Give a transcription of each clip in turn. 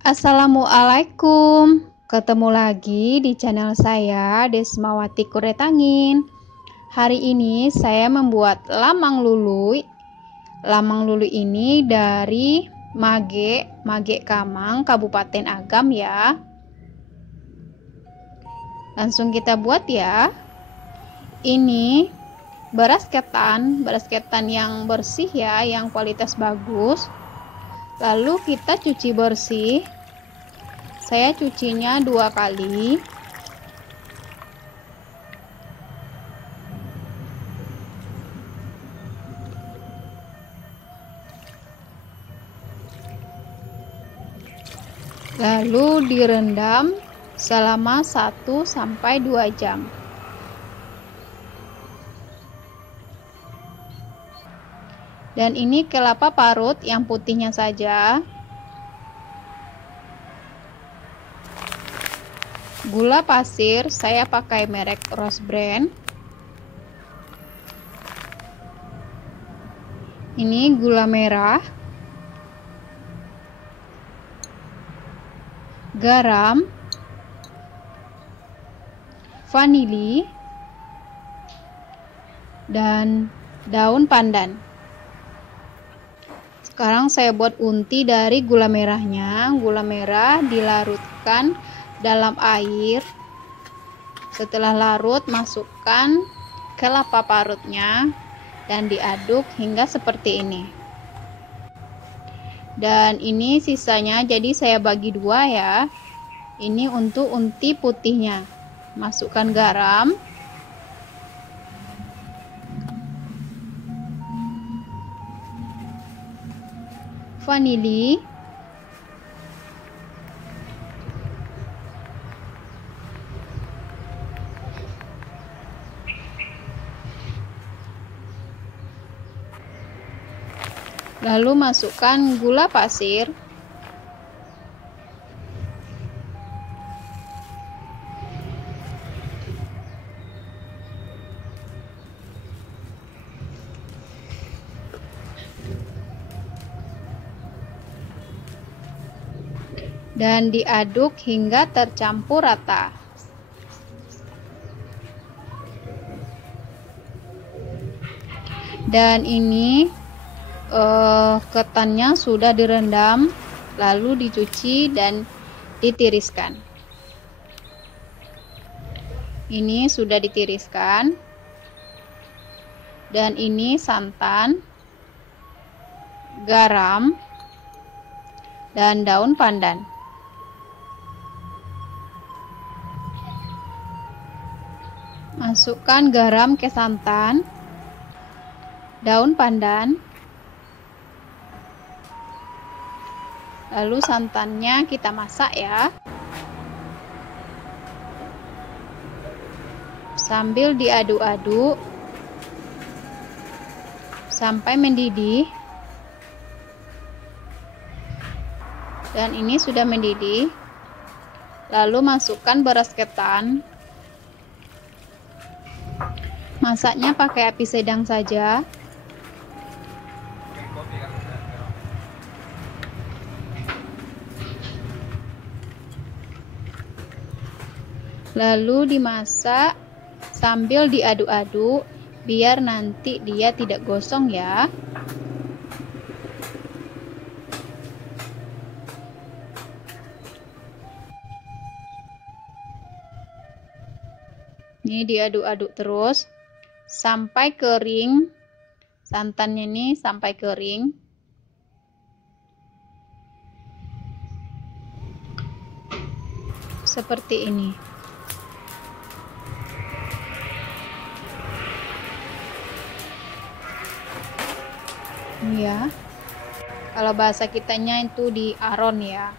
Assalamualaikum, ketemu lagi di channel saya Desmawati Kuretangin. Hari ini saya membuat lamang lului. Lamang lului ini dari Mage Kamang, Kabupaten Agam ya. Langsung kita buat ya. Ini beras ketan yang bersih ya, yang kualitas bagus. Lalu kita cuci bersih. Saya cucinya 2 kali. Lalu direndam selama 1-2 jam. Dan ini kelapa parut yang putihnya saja. Gula pasir saya pakai merek Rose Brand. Ini gula merah, garam, vanili, dan daun pandan. Sekarang saya buat unti dari gula merahnya. Gula merah dilarutkan dalam air. Setelah larut, masukkan kelapa parutnya dan diaduk hingga seperti ini. Dan ini sisanya, jadi saya bagi 2 ya. Ini untuk unti putihnya. Masukkan garam, vanili, lalu masukkan gula pasir, dan diaduk hingga tercampur rata. Dan ini ketannya sudah direndam, lalu dicuci dan ditiriskan. Ini sudah ditiriskan. Dan ini santan, garam, dan daun pandan. Masukkan garam ke santan, daun pandan, lalu santannya kita masak ya, sambil diaduk-aduk sampai mendidih. Dan ini sudah mendidih. Lalu masukkan beras ketan. Masaknya pakai api sedang saja. Lalu dimasak sambil diaduk-aduk biar nanti dia tidak gosong ya. Ini diaduk-aduk terus sampai kering. Santannya ini sampai kering. Seperti ini. Ya. Kalau bahasa kitanya itu di aron ya.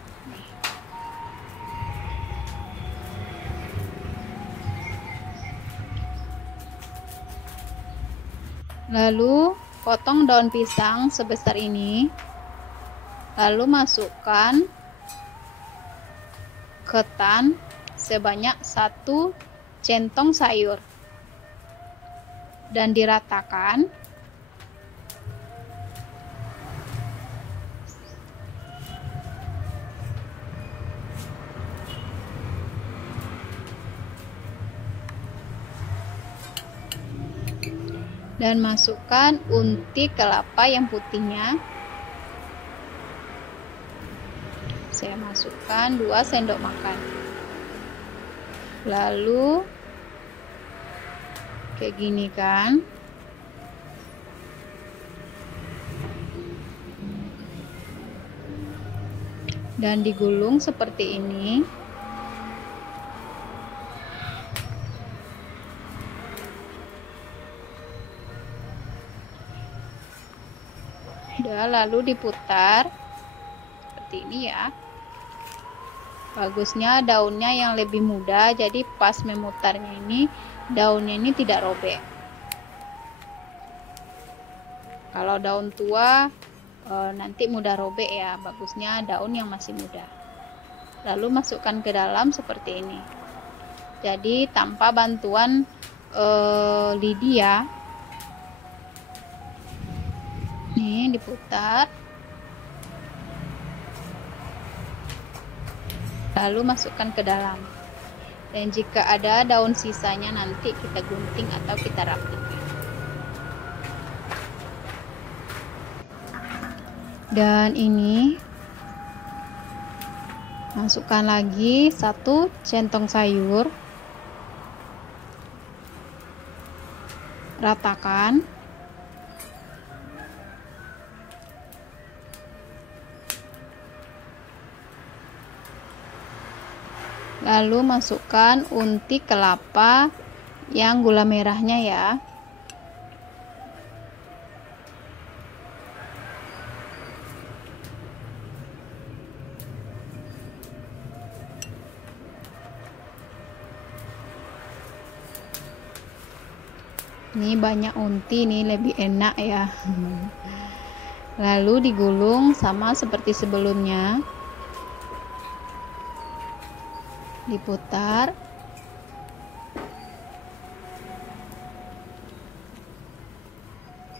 Lalu potong daun pisang sebesar ini. Lalu masukkan ketan sebanyak 1 centong sayur dan diratakan. dan masukkan unti kelapa yang putihnya. Saya masukkan 2 sendok makan. Lalu kayak gini kan. Dan digulung seperti ini. Lalu diputar seperti ini ya. Bagusnya daunnya yang lebih muda, jadi pas memutarnya ini daunnya ini tidak robek. Kalau daun tua nanti mudah robek ya, bagusnya daun yang masih muda. Lalu masukkan ke dalam seperti ini. Jadi tanpa bantuan lidi ya. Nih diputar. Lalu masukkan ke dalam. Dan jika ada daun sisanya nanti kita gunting atau kita rapikan. Dan ini masukkan lagi 1 centong sayur. Ratakan. Lalu masukkan unti kelapa yang gula merahnya ya. Ini banyak unti, ini lebih enak ya. Lalu digulung sama seperti sebelumnya. Diputar.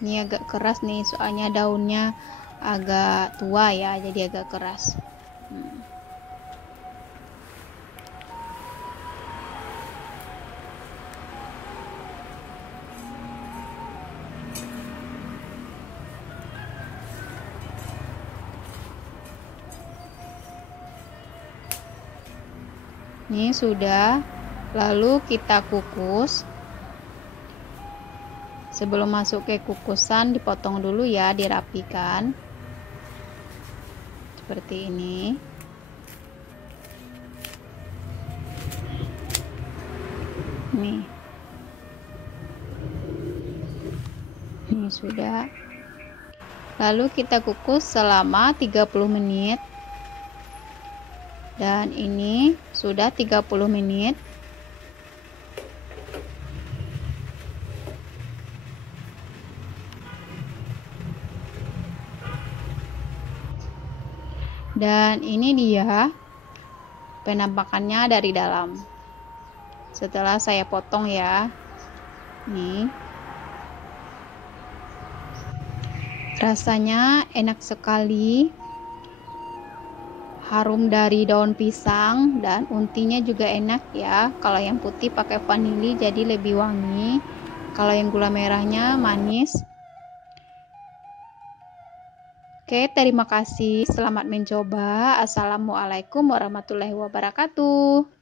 Ini agak keras nih, soalnya daunnya agak tua ya, jadi agak keras. Ini sudah, lalu kita kukus. Sebelum masuk ke kukusan dipotong dulu ya, dirapikan seperti ini. Ini sudah. Lalu kita kukus selama 30 menit. Dan ini sudah 30 menit. Dan ini dia penampakannya dari dalam. Setelah saya potong ya. Nih. Rasanya enak sekali. Harum dari daun pisang dan untinya juga enak ya. Kalau yang putih pakai vanili jadi lebih wangi. Kalau yang gula merahnya manis. Oke, terima kasih. Selamat mencoba. Assalamualaikum warahmatullahi wabarakatuh.